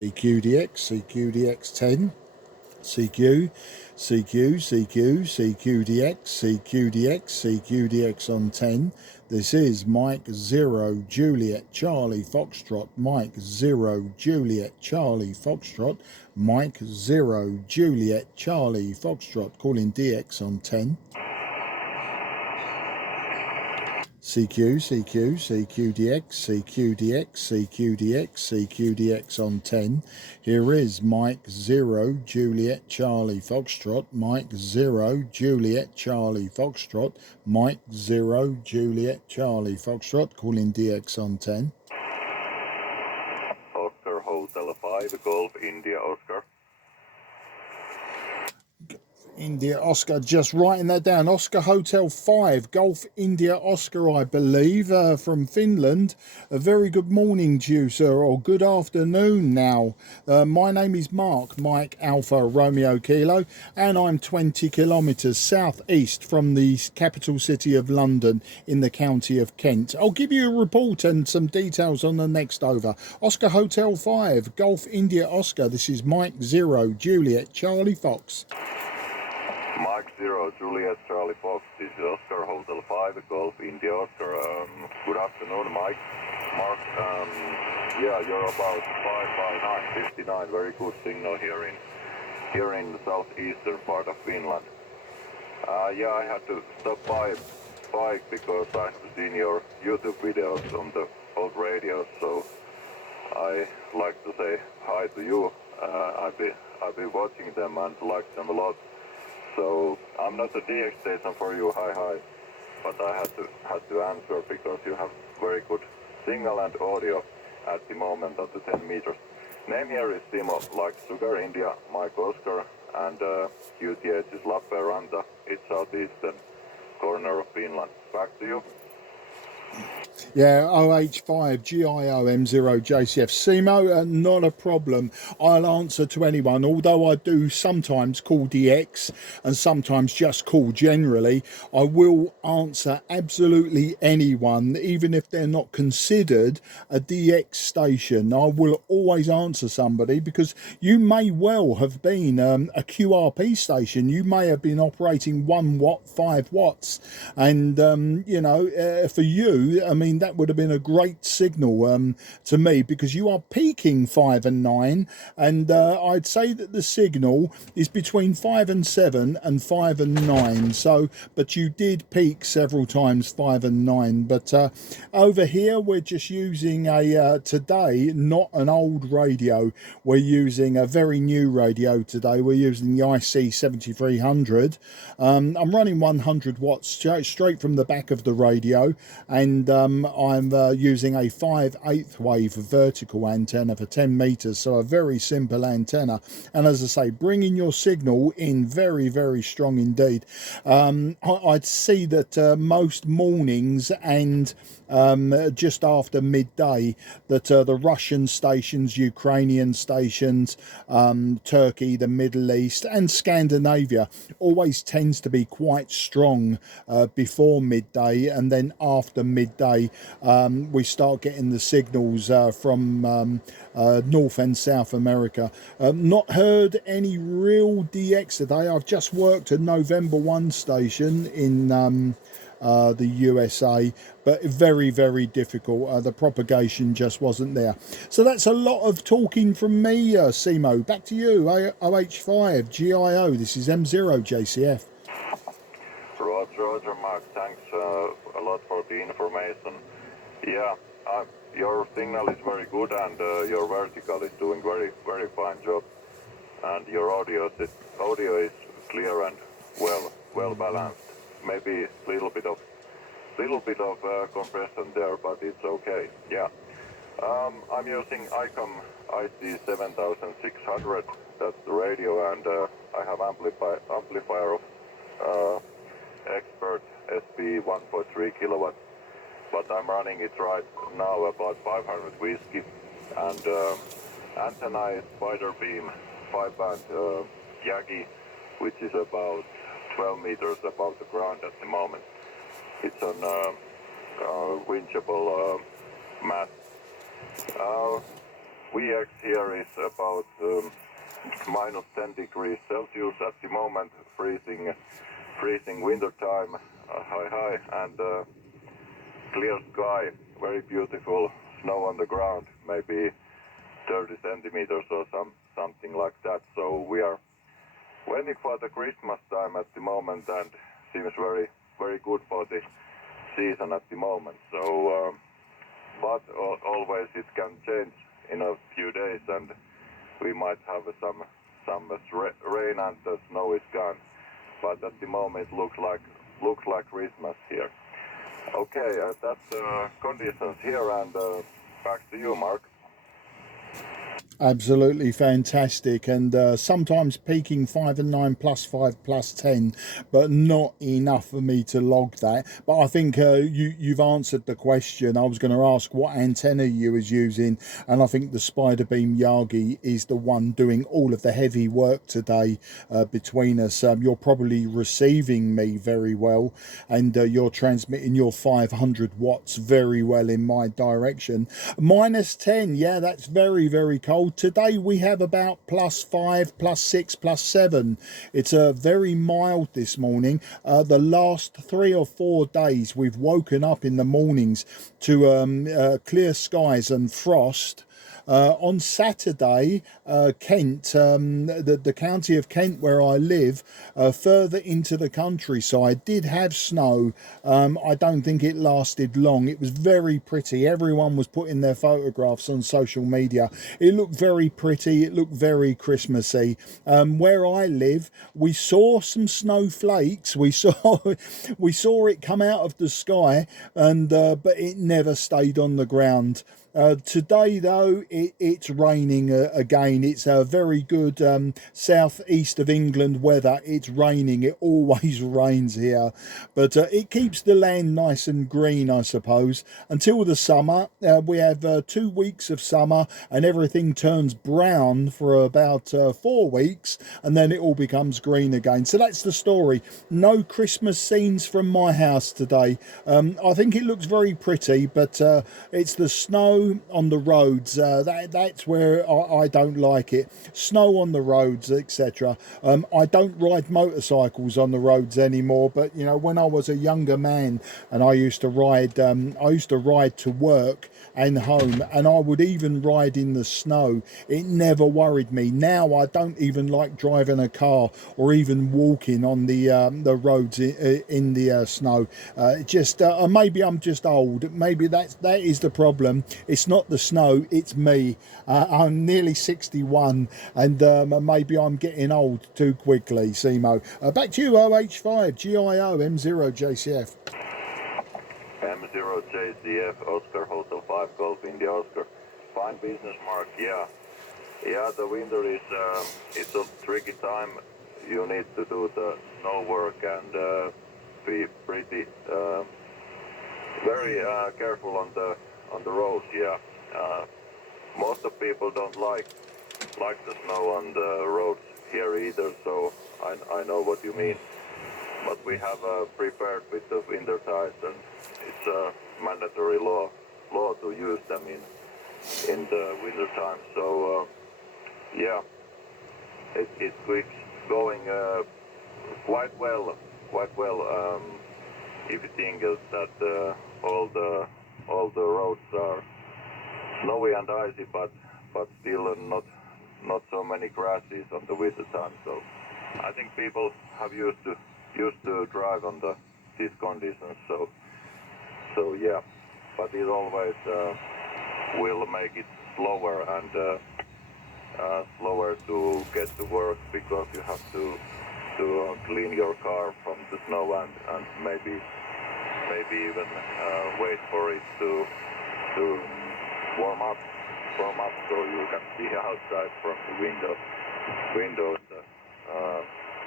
CQDX, CQDX10, CQ, CQ, CQ, CQDX, CQDX, CQDX on 10. This is Mike 0 Juliet Charlie Foxtrot, Mike 0 Juliet Charlie Foxtrot, Mike 0 Juliet Charlie Foxtrot, calling DX on 10. CQ, CQ, CQDX, CQDX, CQDX, CQDX on 10. Here is Mike 0 Juliet Charlie Foxtrot, Mike 0 Juliet Charlie Foxtrot, Mike 0 Juliet Charlie Foxtrot, calling DX on 10. Oscar Hotel 5, Golf India Oscar. India Oscar, just writing that down. Oscar Hotel 5, Golf India Oscar, I believe, from Finland. A very good morning to you, sir, or good afternoon now. My name is Mark, Mike Alpha Romeo Kilo, and I'm 20 kilometres southeast from the capital city of London in the county of Kent. I'll give you a report and some details on the next over. Oscar Hotel 5, Golf India Oscar. This is Mike 0 Juliet Charlie Fox. Mike 0 Juliet Charlie Fox, this is Oscar Hotel 5, Golf India Oscar. Good afternoon, Mike. Mark, yeah, you're about 5 by 959, very good signal here in the southeastern part of Finland. Yeah, I had to stop by bike because I've seen your YouTube videos on the old radios, so I like to say hi to you. I've been watching them and like them a lot. So I'm not a DX station for you, hi, but I had to answer because you have very good signal and audio at the moment at the 10 meters. Name here is Timo, like Sugar India, Mike Oscar, and QTH is Lappeenranta. It's southeastern corner of Finland. Back to you. Yeah, OH5 GIOM0 JCF. Simo, not a problem. I'll answer to anyone, although I do sometimes call DX and sometimes just call generally. I will answer absolutely anyone, even if they're not considered a DX station. I will always answer somebody because you may well have been a QRP station. You may have been operating 1 watt, 5 watts. And, you know, for you, I mean, that would have been a great signal to me because you are peaking 5 and 9, and I'd say that the signal is between 5 and 7 and 5 and 9. So, but you did peak several times 5 and 9. But over here we're just using a today, not an old radio. We're using a very new radio today. We're using the IC-7300. I'm running 100 watts straight from the back of the radio, and I'm using a 5/8 wave vertical antenna for 10 meters, so a very simple antenna. And as I say, bringing your signal in very, very strong indeed. I'd see that most mornings and just after midday that the Russian stations, Ukrainian stations, Turkey, the Middle East and Scandinavia always tends to be quite strong before midday, and then after midday we start getting the signals from North and South America. Not heard any real DX today. I've just worked a November 1 station in the USA, but very, very difficult. The propagation just wasn't there. So that's a lot of talking from me, Simo. Back to you, OH5 GIO. This is M0 JCF. Roger, Mark. Thanks a lot for the information. Yeah, your signal is very good, and your vertical is doing very, very fine job. And your audio is clear and well balanced. Maybe a little bit of compression there, but it's okay. Yeah. I'm using ICOM IC-7600. That's the radio, and I have amplifier of Expert SP 1.3 kilowatts. But I'm running it right now about 500 whiskey, and antenna is spider beam 5-band Yagi, which is about 12 meters above the ground at the moment. It's on winchable mast. VX here is about minus 10 degrees Celsius at the moment, freezing winter time, high, and clear sky, very beautiful, snow on the ground, maybe 30 centimeters or something like that. So we are waiting for the Christmas time at the moment, and seems very good for the season at the moment. So, but always it can change in a few days, and we might have some rain and the snow is gone. But at the moment it looks like Christmas here. Okay, that's conditions here, and back to you, Mark. Absolutely fantastic, and sometimes peaking 5 and 9 plus 5 plus 10, but not enough for me to log that. But I think you've answered the question. I was going to ask what antenna you was using, and I think the Spiderbeam Yagi is the one doing all of the heavy work today between us. You're probably receiving me very well, and you're transmitting your 500 watts very well in my direction. Minus 10, yeah, that's very cold. Today we have about plus 5, plus 6, plus 7. It's very mild this morning. The last 3 or 4 days we've woken up in the mornings to clear skies and frost. On Saturday, Kent, the county of Kent where I live, further into the countryside, did have snow. I don't think it lasted long. It was very pretty. Everyone was putting their photographs on social media. It looked very pretty. It looked very Christmassy. Where I live, we saw some snowflakes. We saw it come out of the sky, and but it never stayed on the ground. Today though it's raining again. It's a very good southeast of England weather. It's raining. It always rains here, but it keeps the land nice and green, I suppose, until the summer. We have 2 weeks of summer and everything turns brown for about 4 weeks, and then it all becomes green again. So that's the story. No Christmas scenes from my house today. I think it looks very pretty, but it's the snow on the roads, that's where I don't like it. Snow on the roads, etc. I don't ride motorcycles on the roads anymore, but you know, when I was a younger man and I used to ride to work and home, and I would even ride in the snow. It never worried me. Now I don't even like driving a car or even walking on the roads in the snow. Just maybe I'm just old. Maybe that is the problem. It's not the snow, it's me. I'm nearly 61, and maybe I'm getting old too quickly. Simo, back to you. OH5 GIO M0 JCF. M0 JCF Oscar Hotel 5 Golf India Oscar. Fine business, Mark. Yeah, the winter is it's a tricky time. You need to do the snow work and be pretty very careful on the roads. Yeah, most of people don't like the snow on the roads here either. So I know what you mean. But we have prepared with the winter tires, and it's a mandatory law to use them in the winter time. So yeah, it's going quite well. If you think that all the roads are snowy and icy, but still not so many crashes on the winter time. So I think people have used to drive on these conditions. So yeah, but it always will make it slower and slower to get to work, because you have to clean your car from the snow and maybe even wait for it to warm up so you can see outside from the window of the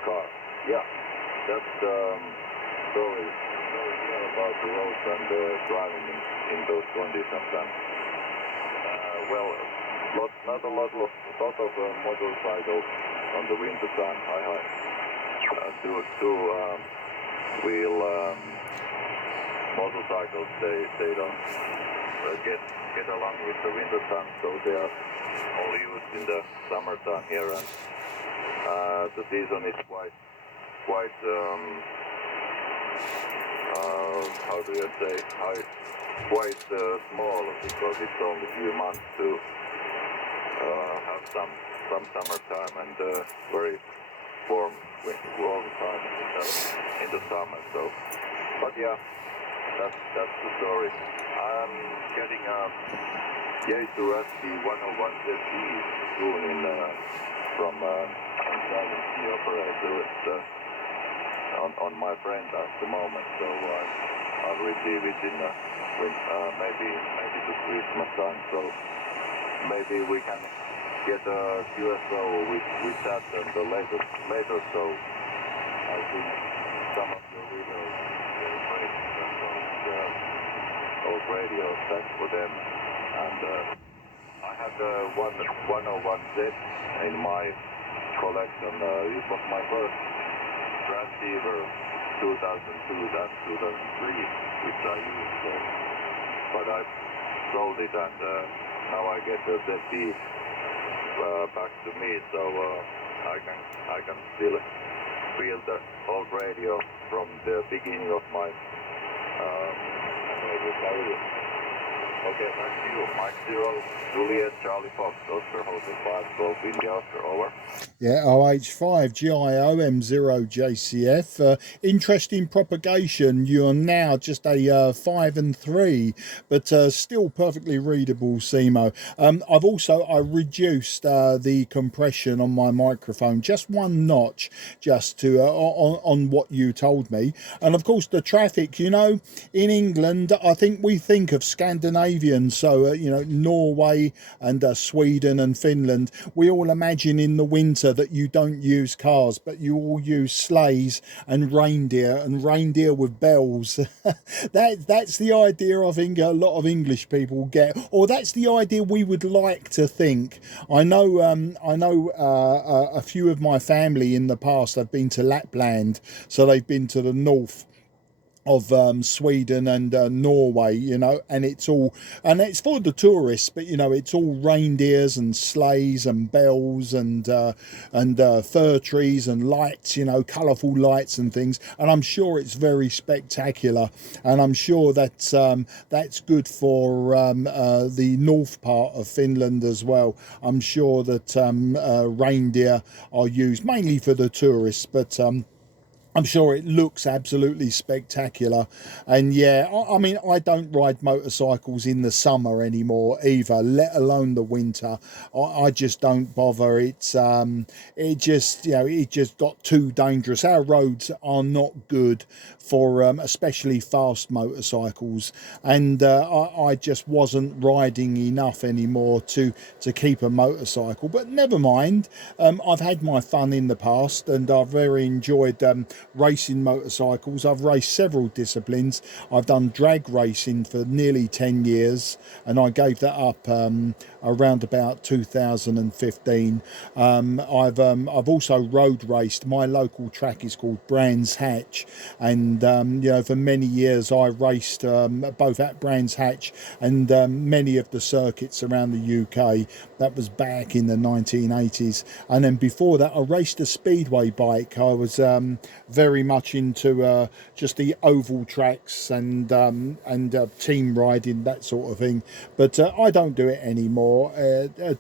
car. Yeah, that's the story about the roads and driving in those conditions. And well, not a lot of motorcycles on the winter time. Two wheel motorcycles, they don't get along with the winter time, so they are all used in the summertime here, and the season is quite how do you say, quite small, because it's only a few months to have some summertime and very warm time in the summer. So, but yeah, that's the story. I'm getting a Yaesu Rusty 101ZE soon from Italian key operator. It's on my friend at the moment, so I'll receive it in maybe to Christmas time. So maybe we can get a QSO with that and the later. So I think some of your videos are great. Those radios, thanks for them. And I had 101Z in my collection. It was my first transceiver, 2002 and 2003, which I used. But I sold it, and now I get the ZT back to me, so I can still feel the old radio from the beginning of my radio career. Okay, thank you. Mike 0, Juliet, Charlie Fox, Oscar Hotel 5, Golf India, Oscar, over. Yeah, OH5, GIO, M0, JCF. Interesting propagation. You're now just a 5 and 3, but still perfectly readable, Simo. I reduced the compression on my microphone just one notch, just to on what you told me. And of course, the traffic, you know, in England, I think we think of Scandinavia. So, you know, Norway and Sweden and Finland, we all imagine in the winter that you don't use cars, but you all use sleighs and reindeer with bells. That's the idea I think a lot of English people get, or that's the idea we would like to think. I know a few of my family in the past have been to Lapland, so they've been to the north of Sweden and Norway, you know, and it's for the tourists, but you know, it's all reindeers and sleighs and bells and fir trees and lights, you know, colourful lights and things, and I'm sure it's very spectacular, and I'm sure that's good for the north part of Finland as well. I'm sure that reindeer are used mainly for the tourists, but I'm sure it looks absolutely spectacular. And yeah, I mean, I don't ride motorcycles in the summer anymore either, let alone the winter. I just don't bother. It just got too dangerous. Our roads are not good for especially fast motorcycles, and I just wasn't riding enough anymore to keep a motorcycle. But never mind, I've had my fun in the past, and I've very enjoyed racing motorcycles. I've raced several disciplines. I've done drag racing for nearly 10 years, and I gave that up around about 2015. I've also road raced. My local track is called Brands Hatch, and you know, for many years I raced both at Brands Hatch and many of the circuits around the UK. That was back in the 1980s, and then before that I raced a speedway bike. I was very much into just the oval tracks and team riding, that sort of thing, but I don't do it anymore.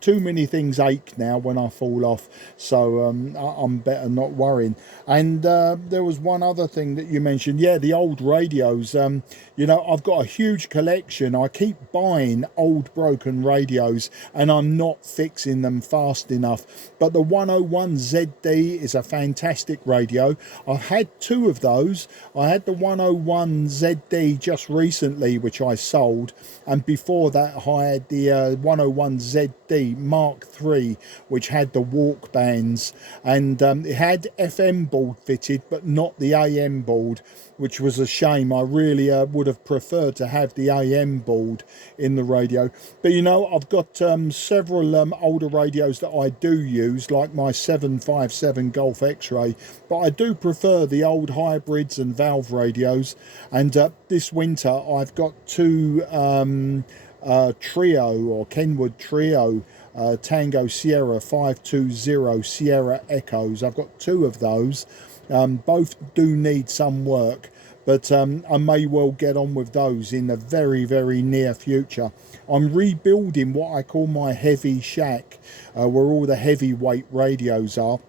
Too many things ache now when I fall off, so I'm better not worrying. And there was one other thing that you mentioned, yeah, the old radios. You know, I've got a huge collection. I keep buying old broken radios and I'm not fixing them fast enough, but the 101ZD is a fantastic radio. I've had two of those. I had the 101ZD just recently, which I sold, and before that I had the 101ZD Mark III, which had the walk bands, and it had FM board fitted but not the AM board, which was a shame. I really would have preferred to have the AM board in the radio. But you know, I've got several older radios that I do use, like my 757 Golf X-Ray, but I do prefer the old hybrids and valve radios. And this winter I've got two Trio or Kenwood Trio Tango Sierra 520 Sierra Echoes. I've got 2 of those. Both do need some work, but I may well get on with those in the very, very near future. I'm rebuilding what I call my heavy shack, where all the heavyweight radios are.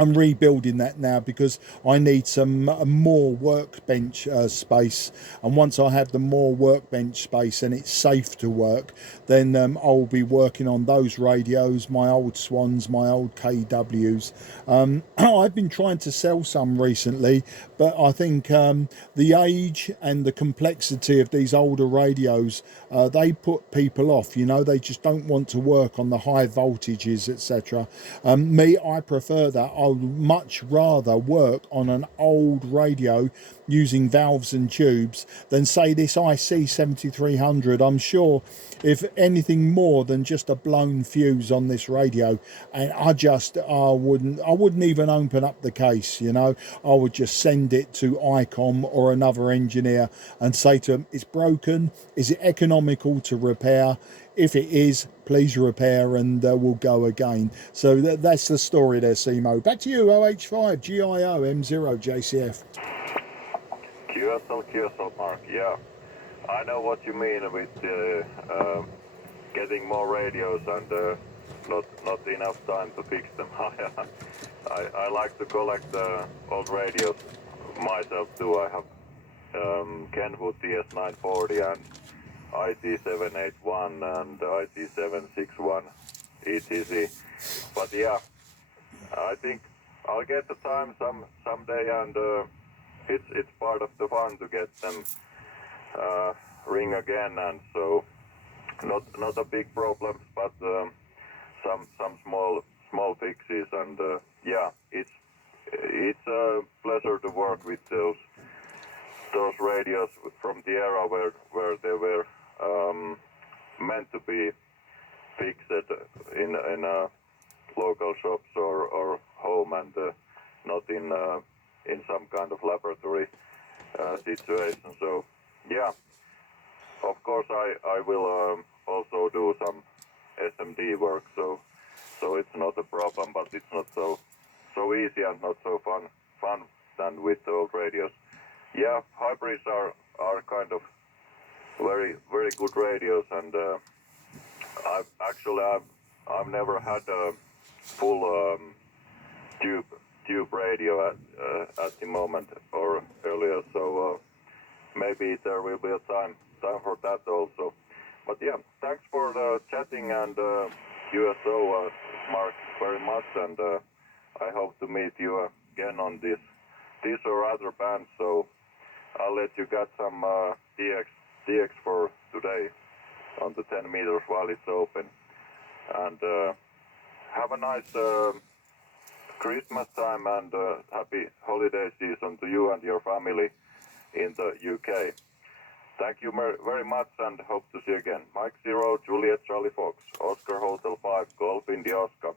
I'm rebuilding that now because I need some more workbench space, and once I have the more workbench space and it's safe to work, then I'll be working on those radios, my old Swans, my old KWs. I've been trying to sell some recently, but I think the age and the complexity of these older radios, they put people off. You know, they just don't want to work on the high voltages, etc. I prefer that. I would much rather work on an old radio using valves and tubes than say this IC-7300. I'm sure if anything more than just a blown fuse on this radio, and I wouldn't even open up the case, you know. I would just send it to ICOM or another engineer and say to them, it's broken, is it economical to repair? If it is, please repair, and we'll go again. So that's the story there, Simo. Back to you, OH5 GIO M0 JCF. QSL, Mark. Yeah, I know what you mean with getting more radios and not enough time to fix them. I like to collect old radios myself too. I have Kenwood TS940 and IC-781 and IC-761 etc. But yeah, I think I'll get the time someday, and it's part of the fun to get them ring again, and so not a big problem, but some small fixes, and yeah, it's a pleasure to work with those radios from the era where they were meant to be fixed in local shops or home, and not in some kind of laboratory situation. So yeah, of course I will also do some SMD work, so it's not a problem, but it's not so easy and not so fun than with the old radios. Yeah, hybrids are kind of very good radios, and I've never had a full tube radio at the moment or earlier, so maybe there will be a time for that also. But yeah, thanks for the chatting and USO, Mark, very much, and I hope to meet you again on this or other bands. So I'll let you get some DX for today on the 10 meters while it's open, and have a nice Christmas time and happy holiday season to you and your family in the UK. Thank you very much, and hope to see you again. Mike 0, Juliet Charlie Fox, Oscar Hotel 5, Golf India Oscar.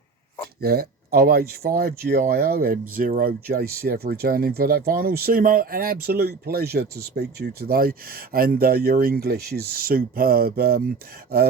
Yeah. OH5 GIO M0 JCF returning for that final. Simo, an absolute pleasure to speak to you today, and your English is superb,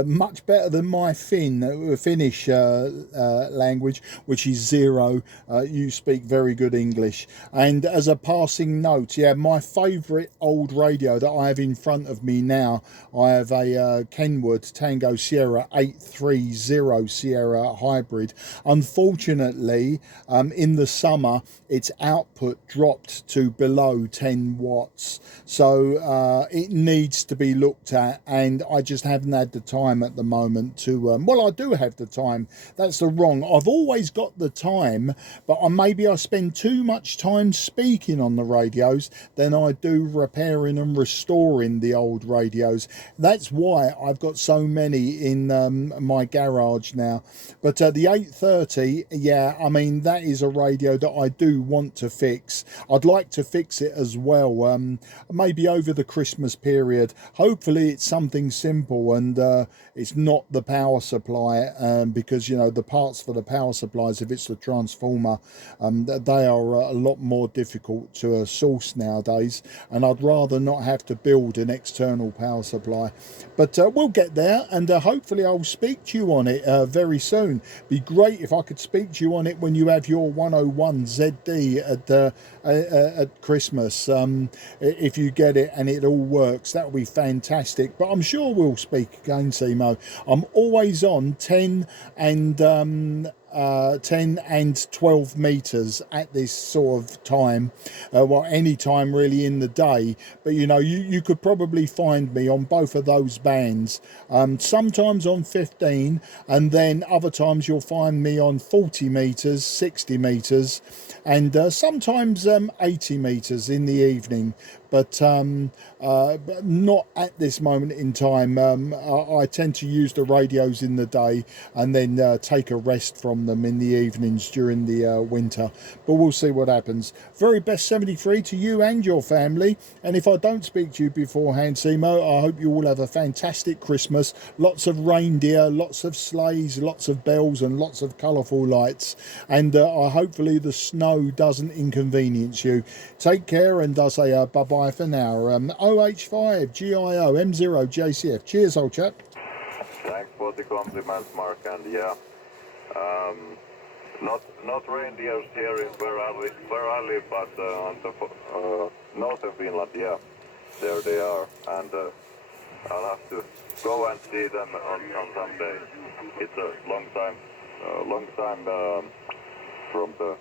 much better than my Finnish language, which is 0. You speak very good English. And as a passing note, yeah, my favourite old radio that I have in front of me now, I have a Kenwood Tango Sierra 830 Sierra hybrid. Unfortunately, in the summer its output dropped to below 10 watts, so it needs to be looked at, and I just haven't had the time at the moment to well, I do have the time, that's the wrong, I've always got the time, but maybe I spend too much time speaking on the radios than I do repairing and restoring the old radios. That's why I've got so many in my garage now. But the 830, yeah, yeah, I mean, that is a radio that I do want to fix. I'd like to fix it as well, maybe over the Christmas period. Hopefully it's something simple and it's not the power supply, because, you know, the parts for the power supplies, if it's the transformer, they are a lot more difficult to source nowadays, and I'd rather not have to build an external power supply. But we'll get there, and hopefully I'll speak to you on it very soon. Be great if I could speak to you on it when you have your 101 ZD at Christmas. If you get it and it all works, that would be fantastic. But I'm sure we'll speak again, Simo. I'm always on 10 and 12 meters at this sort of time, well, any time really in the day, but you know, you could probably find me on both of those bands, sometimes on 15, and then other times you'll find me on 40 meters, 60 meters, and sometimes 80 meters in the evening, but not at this moment in time. I tend to use the radios in the day and then take a rest from them in the evenings during the winter, but we'll see what happens. Very best 73 to you and your family, and if I don't speak to you beforehand, Simo, I hope you all have a fantastic Christmas. Lots of reindeer, lots of sleighs, lots of bells and lots of colourful lights, and hopefully the snow doesn't inconvenience you. Take care, and I say bye bye for now. OH5 GIO M0 JCF. Cheers, old chap. Thanks for the compliments, Mark, and yeah, not reindeers here in where I live, but on the northern Finland, yeah, there they are, and I'll have to go and see them on some day. It's a long time from the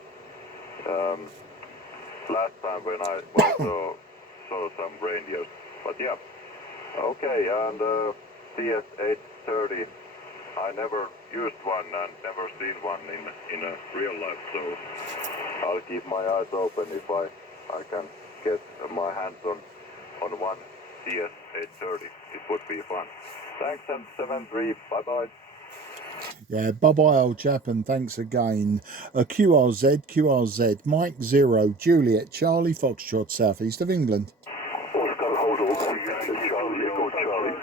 last time when I saw some reindeers. But yeah, okay, and CS-830, I never used one and never seen one in a real life, so I'll keep my eyes open if I can get my hands on one CS-830. It would be fun. Thanks, and 73, bye-bye. Yeah, bye-bye, old chap, and thanks again. QRZ, Mike 0, Juliet, Charlie, Foxtrot, South East of England. Oscar Hotel 6, Charlie, Echo Charlie.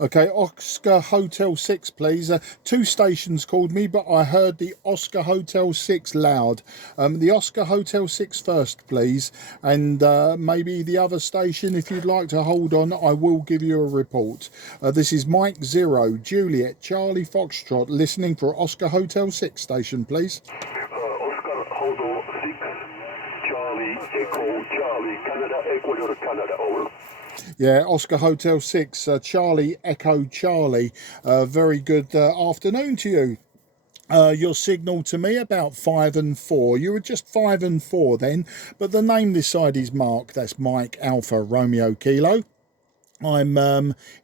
Okay, Oscar Hotel 6, please. Two stations called me, but I heard the Oscar Hotel 6 loud. The Oscar Hotel 6 first, please, and maybe the other station, if you'd like to hold on, I will give you a report. This is Mike 0, Juliet, Charlie, Foxtrot, listening for Oscar Hotel 6 station, please. Oscar Hotel 6, Charlie, Echo Charlie, Canada, Ecuador, Canada, over. Yeah, Oscar Hotel 6, Charlie, Echo Charlie. Very good afternoon to you. Your signal to me about 5 and 4. You were just 5 and 4 then, but the name this side is Mark. That's Mike Alpha Romeo Kilo. I'm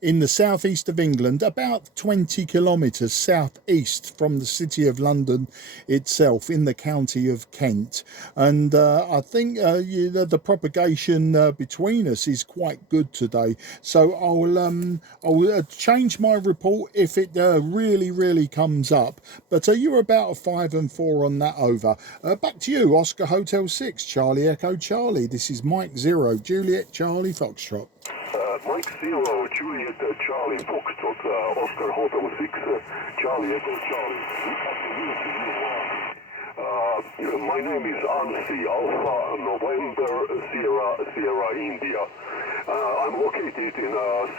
in the southeast of England, about 20 kilometres southeast from the city of London itself, in the county of Kent. And I think the propagation between us is quite good today. So I'll change my report if it really comes up. But you're about a 5 and 4 on that over. Back to you, Oscar Hotel 6, Charlie Echo Charlie. This is Mike 0, Juliet Charlie Foxtrot. Mike 0, Juliet, Charlie, Foxtrot, Oscar Hotel 6, Charlie, Echo Charlie. My name is Ansi, Alpha, November, Sierra, India. I'm located in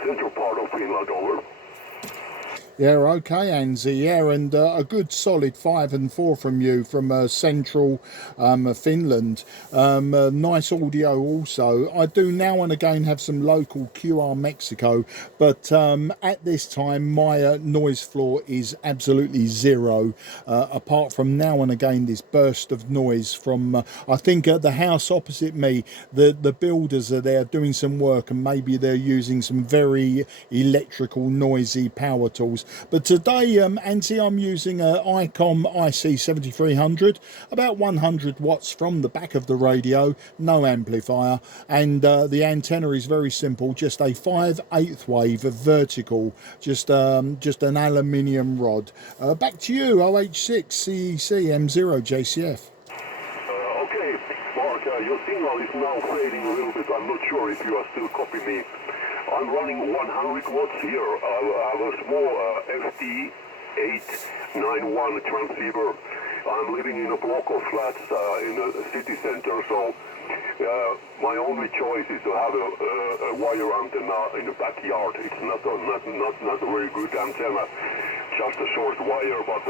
central part of Finland, over. Yeah, okay, Anzi. Yeah, and a good solid 5 and 4 from you from central Finland. Nice audio also. I do now and again have some local QR Mexico, but at this time my noise floor is absolutely zero, apart from now and again this burst of noise from, I think at the house opposite me, the builders are there doing some work, and maybe they're using some very electrical, noisy power tools. motorcycles. But today, Andy, I'm using a ICOM IC-7300, about 100 watts from the back of the radio, no amplifier, and the antenna is very simple, just a 5/8 wave vertical, just an aluminium rod. Back to you, OH6 CEC M0 JCF. Okay, Mark, your signal is now fading a little bit. I'm not sure if you are still copying me. I'm running 100 watts here. I have a small FT891 transceiver. I'm living in a block of flats in a city center, so my only choice is to have a wire antenna in the backyard. It's not a very good antenna, just a short wire, but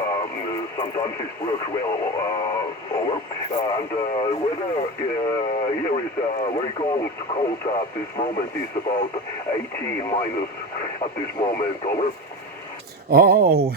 sometimes it works well. Over. And weather here is very cold at this moment. It's about 18 minus at this moment. Over. Oh,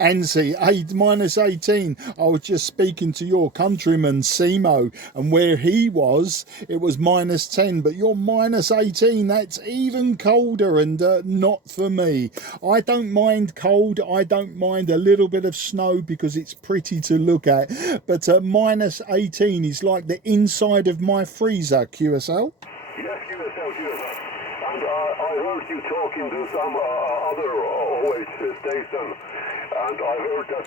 Ansi, -18. I was just speaking to your countryman Simo, and where he was, it was -10, but you're -18. That's even colder, and not for me. I don't mind cold. I don't mind a little bit of snow because it's pretty to look at, but -18 is like the inside of my freezer, QSL. Yes, QSL. And I heard you talking to some other OH station, and I heard that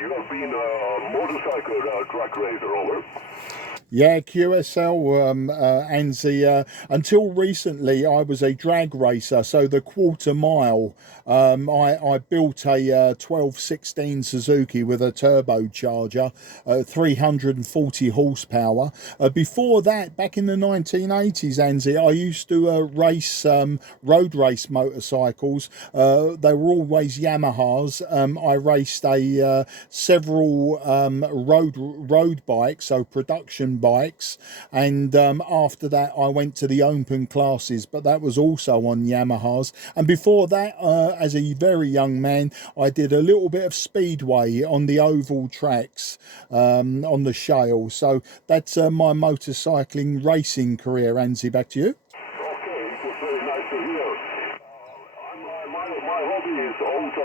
you have been a motorcycle track racer, over. Yeah, QSL, Anzi, until recently I was a drag racer, so the quarter mile, I built a 1216 Suzuki with a turbocharger, 340 horsepower. Before that, back in the 1980s, Anzi, I used to race road race motorcycles. They were always Yamahas. I raced several road bikes, so production bikes, and after that I went to the open classes, but that was also on Yamahas. And before that, as a very young man, I did a little bit of speedway on the oval tracks, on the shale. So that's my motorcycling racing career. Anzi, back to you. Okay, it was very nice to hear. My hobby is old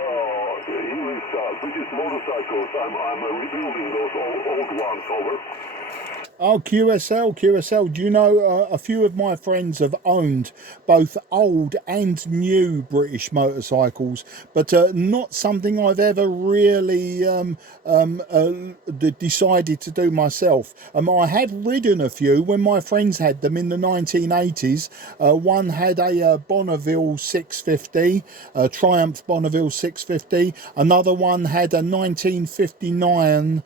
English British motorcycles. I'm rebuilding those old ones, over. Oh, QSL, do you know a few of my friends have owned both old and new British motorcycles, but not something I've ever really decided to do myself. I have ridden a few when my friends had them in the 1980s. One had a Bonneville 650, a Triumph Bonneville 650. Another one had a 1959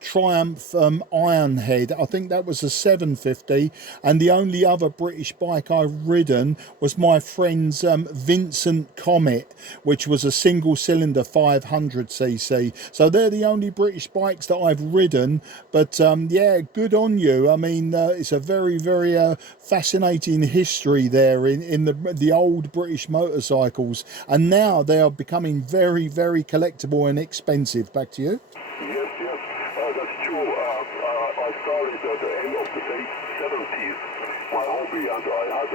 Triumph Ironhead. I think that was a 750, and the only other British bike I've ridden was my friend's Vincent Comet, which was a single cylinder 500cc. So they're the only British bikes that I've ridden, but yeah, good on you. I mean, it's a very, very fascinating history there in the old British motorcycles, and now they are becoming very, very collectible and expensive. Back to you. Yes, that's true. I started at the end of the 70s, my hobby, and I had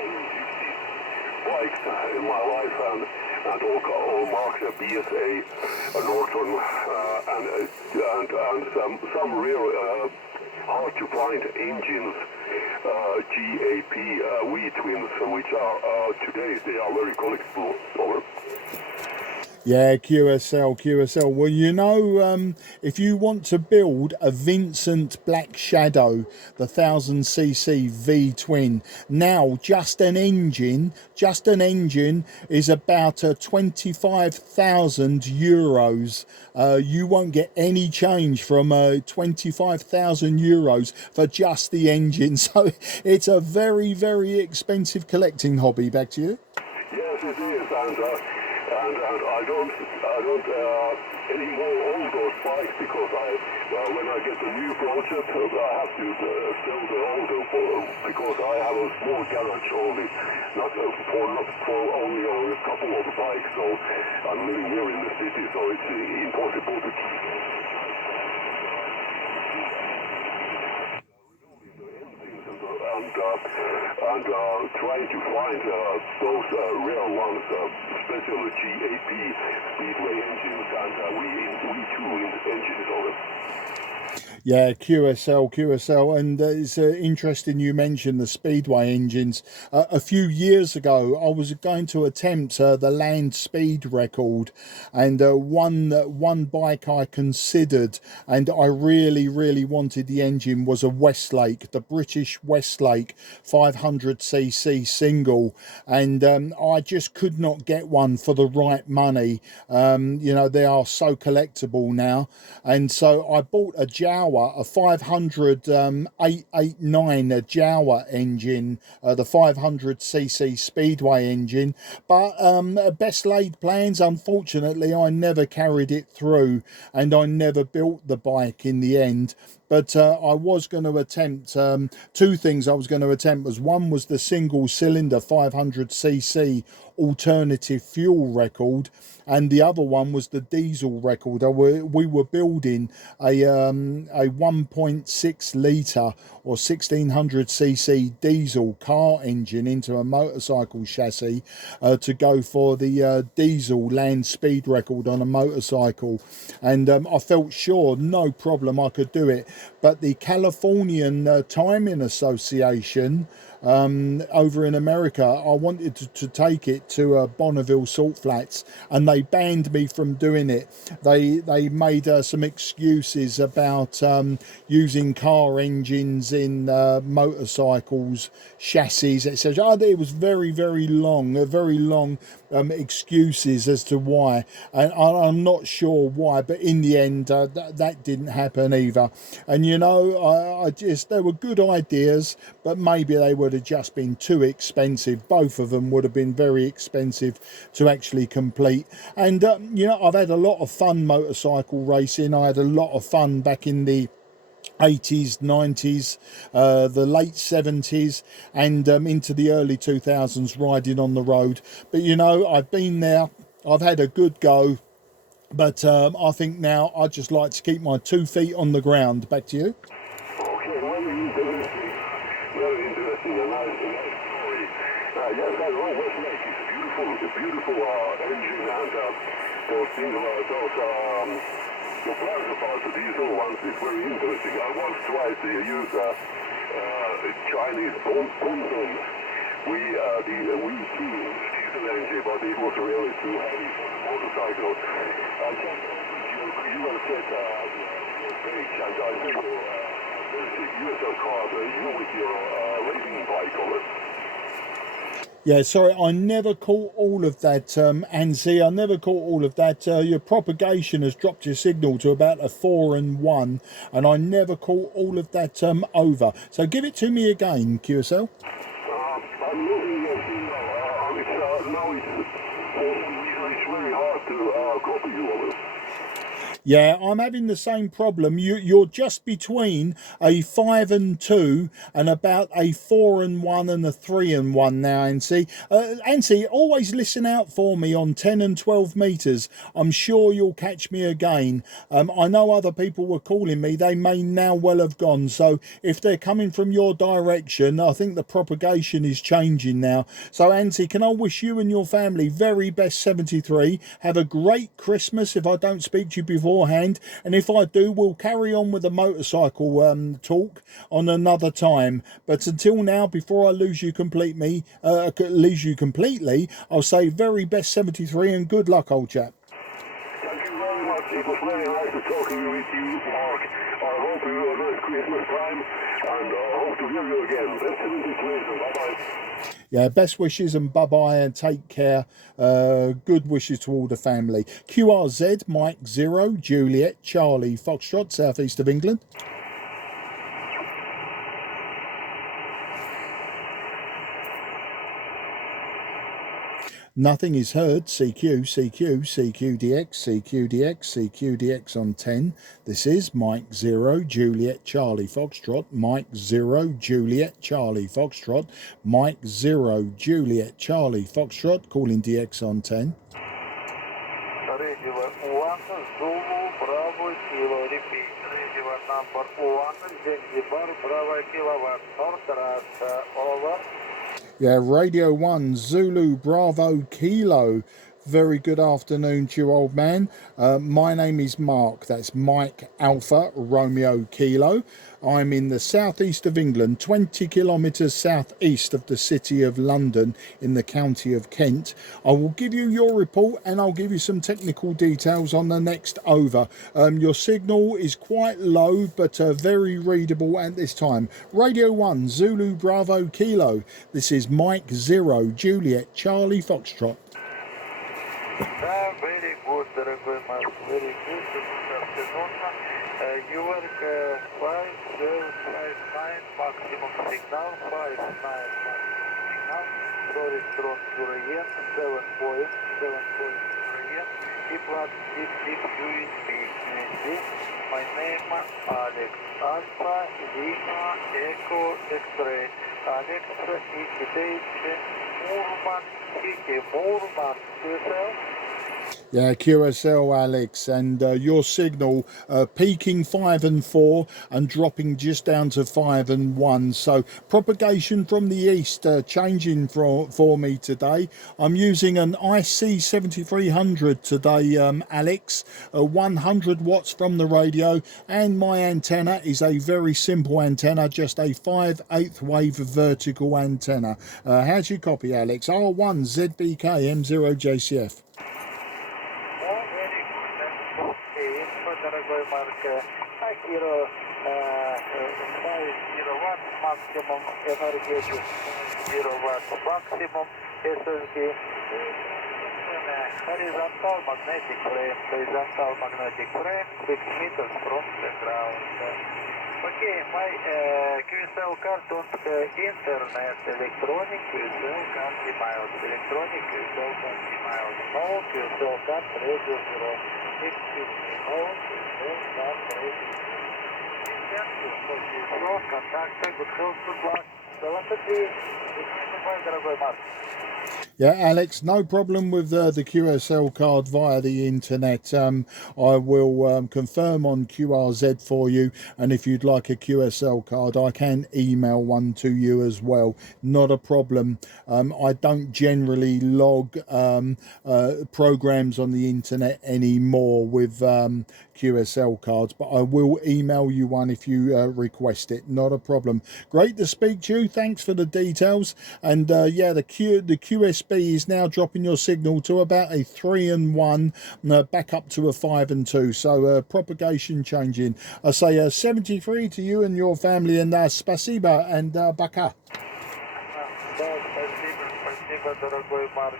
only 50 bikes in my life, and all marks, BSA, Norton, and some real hard to find engines, GAP V-twins, which are today they are very collectible. Over. Yeah, QSL. Well, you know, if you want to build a Vincent Black Shadow, the 1000cc V-twin, now just an engine is about €25,000. You won't get any change from €25,000 for just the engine. So it's a very, very expensive collecting hobby. Back to you. Yes, it is, and I don't anymore own those bikes because when I get a new project, I have to sell the older because I have a small garage only, not for only a couple of bikes. So I'm living here in the city, so it's impossible to keep. And trying to find those rare ones, especially GAP speedway engines, and we tune engines on them. Yeah, QSL, and it's interesting you mentioned the speedway engines. A few years ago, I was going to attempt the land speed record, and one bike I considered, and I really wanted the engine, was a Westlake, the British Westlake 500cc single, and I just could not get one for the right money. You know, they are so collectible now, and so I bought a Jawa, a 500 889 Jawa engine, the 500cc speedway engine, but best laid plans. Unfortunately, I never carried it through, and I never built the bike in the end. But I was going to attempt two things. I was going to attempt was, one was the single cylinder 500cc alternative fuel record, and the other one was the diesel record. We were building a 1.6 litre or 1600cc diesel car engine into a motorcycle chassis to go for the diesel land speed record on a motorcycle, and I felt sure no problem I could do it. But the Californian Timing Association over in America, I wanted to take it to Bonneville Salt Flats, and they banned me from doing it. They made some excuses about using car engines in motorcycles, chassis, etc. It was very long excuses as to why, and I'm not sure why, but in the end that didn't happen either. And you know, I just, they were good ideas, but maybe they would have just been too expensive. Both of them would have been very expensive to actually complete. And you know, I've had a lot of fun motorcycle racing. I had a lot of fun back in the 80s, 90s, the late 70s, and into the early 2000s riding on the road. But you know, I've been there, I've had a good go, but I think now I'd just like to keep my 2 feet on the ground. Back to you. Okay, very interesting and nice story. Yes, I know Westlake is a beautiful engine, and those things about those the plans about the diesel ones is very interesting. I once tried to use a Chinese Ponton. We tuned diesel engine, but it was really too heavy for the motorcycle. I just you will set your page, and I think there's a USL card, you with your racing bike on it. Yeah, sorry, I never caught all of that, Ansi. I never caught all of that. Your propagation has dropped your signal to about a 4 and 1, and I never caught all of that over. So give it to me again, QSL. I'm losing your signal. Now it's very hard to copy you over. Yeah, I'm having the same problem. You're just between a 5 and 2 and about a 4 and 1 and a 3 and 1 now, Ansi. Ansi, always listen out for me on 10 and 12 metres. I'm sure you'll catch me again. I know other people were calling me. They may now well have gone. So if they're coming from your direction, I think the propagation is changing now. So Ansi, can I wish you and your family very best 73. Have a great Christmas if I don't speak to you beforehand, and if I do, we'll carry on with the motorcycle talk on another time. But until now, before I lose you completely, I'll say very best 73 and good luck, old chap. Thank you very much. It was very nice talking with you, Mark. I hope you have a nice Christmas time, and I hope to hear you again. Best 73. Bye-bye. Yeah, best wishes and bye-bye, and take care. Good wishes to all the family. QRZ, Mike 0, Juliet, Charlie, Foxtrot, southeast of England. Nothing is heard. CQDX, CQDX on 10. This is Mike 0, Juliet, Charlie, Foxtrot, Mike 0, Juliet, Charlie, Foxtrot, Mike 0, Juliet, Charlie, Foxtrot, calling DX on 10. receiver number 1, Zanzibar, Bravo Kilowatt, North, over. Yeah, Radio 1, Zulu, Bravo, Kilo. Very good afternoon to you, old man. My name is Mark. That's Mike Alpha Romeo Kilo. I'm in the southeast of England, 20 kilometres southeast of the city of London in the county of Kent. I will give you your report and I'll give you some technical details on the next over. Your signal is quite low but very readable at this time. Radio 1, Zulu, Bravo, Kilo. This is Mike 0, Juliet, Charlie, Foxtrot. Very good, дорогой Марк, very good, good afternoon. You work 559 maximum signal, 59 maximum signal, sorry, strong Euroyen, 7.0 Euroyen, E-Plus 66 USB. My name Alex, Alpha, Lima, Echo, X-Ray, Alex, ETH, Murman, City, Murman, yourself? Yeah, QSL, Alex, and your signal peaking 5 and 4 and dropping just down to 5 and 1. So propagation from the east changing for me today. I'm using an IC-7300 today, Alex, 100 watts from the radio, and my antenna is a very simple antenna, just a 5/8 wave vertical antenna. How's your copy, Alex? R1 ZBK M0JCF. Дорогой Марк, Акиро 5 максимум энергетик, 0 Вт максимум SSD, horizontal magnetic frame, 6 meters from the ground. Okay, my QSL card don't internet, electronic QSL card emails, electronic QSL card emails, no QSL card radio 0, excuse me, no QSL card radio 0. Thank you for QSL, contact, good health, good luck. 73, goodbye, дорогой Марк. Yeah, Alex, no problem with the QSL card via the internet. I will confirm on QRZ for you, and if you'd like a QSL card, I can email one to you as well. Not a problem. I don't generally log programs on the internet anymore with QSL cards, but I will email you one if you request it. Not a problem. Great to speak to you. Thanks for the details. And yeah, the QSB is now dropping your signal to about a 3 and 1, back up to a 5 and 2. So propagation changing. I say 73 to you and your family, and spasiba and baka. Спасибо, дорогой Марк.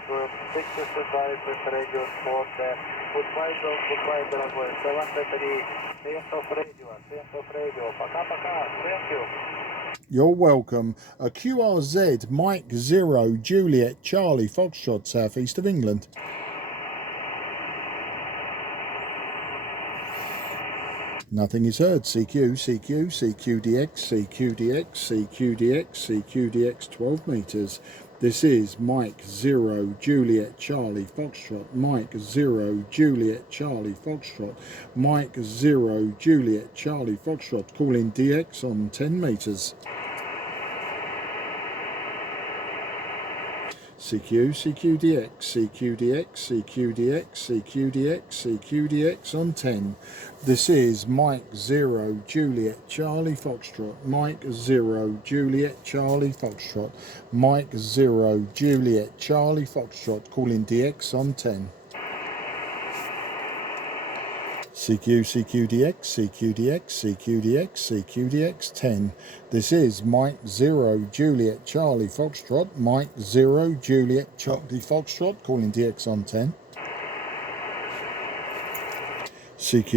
Take this advice with Radio Sport. Goodbye, дорогой. 73, Saint of Radio. Пока-пока. Thank you. You're welcome. A QRZ, Mike 0, Juliet, Charlie, Foxtrot, southeast of England. Nothing is heard. CQ, CQ, CQDX, CQDX, CQDX, CQDX, 12 metres. This is Mike 0, Juliet, Charlie, Foxtrot, Mike 0, Juliet, Charlie, Foxtrot, Mike 0, Juliet, Charlie, Foxtrot, calling DX on 10 metres. CQ, CQDX, CQDX, CQDX, CQDX, CQDX on 10. This is Mike 0, Juliet, Charlie, Foxtrot, Mike 0, Juliet, Charlie, Foxtrot, Mike 0, Juliet, Charlie, Foxtrot, calling DX on 10. CQ, CQDX, CQDX, CQDX, CQDX 10. This is Mike 0, Juliet, Charlie, Foxtrot, Mike 0, Juliet, Charlie, Foxtrot, calling DX on 10. CQ.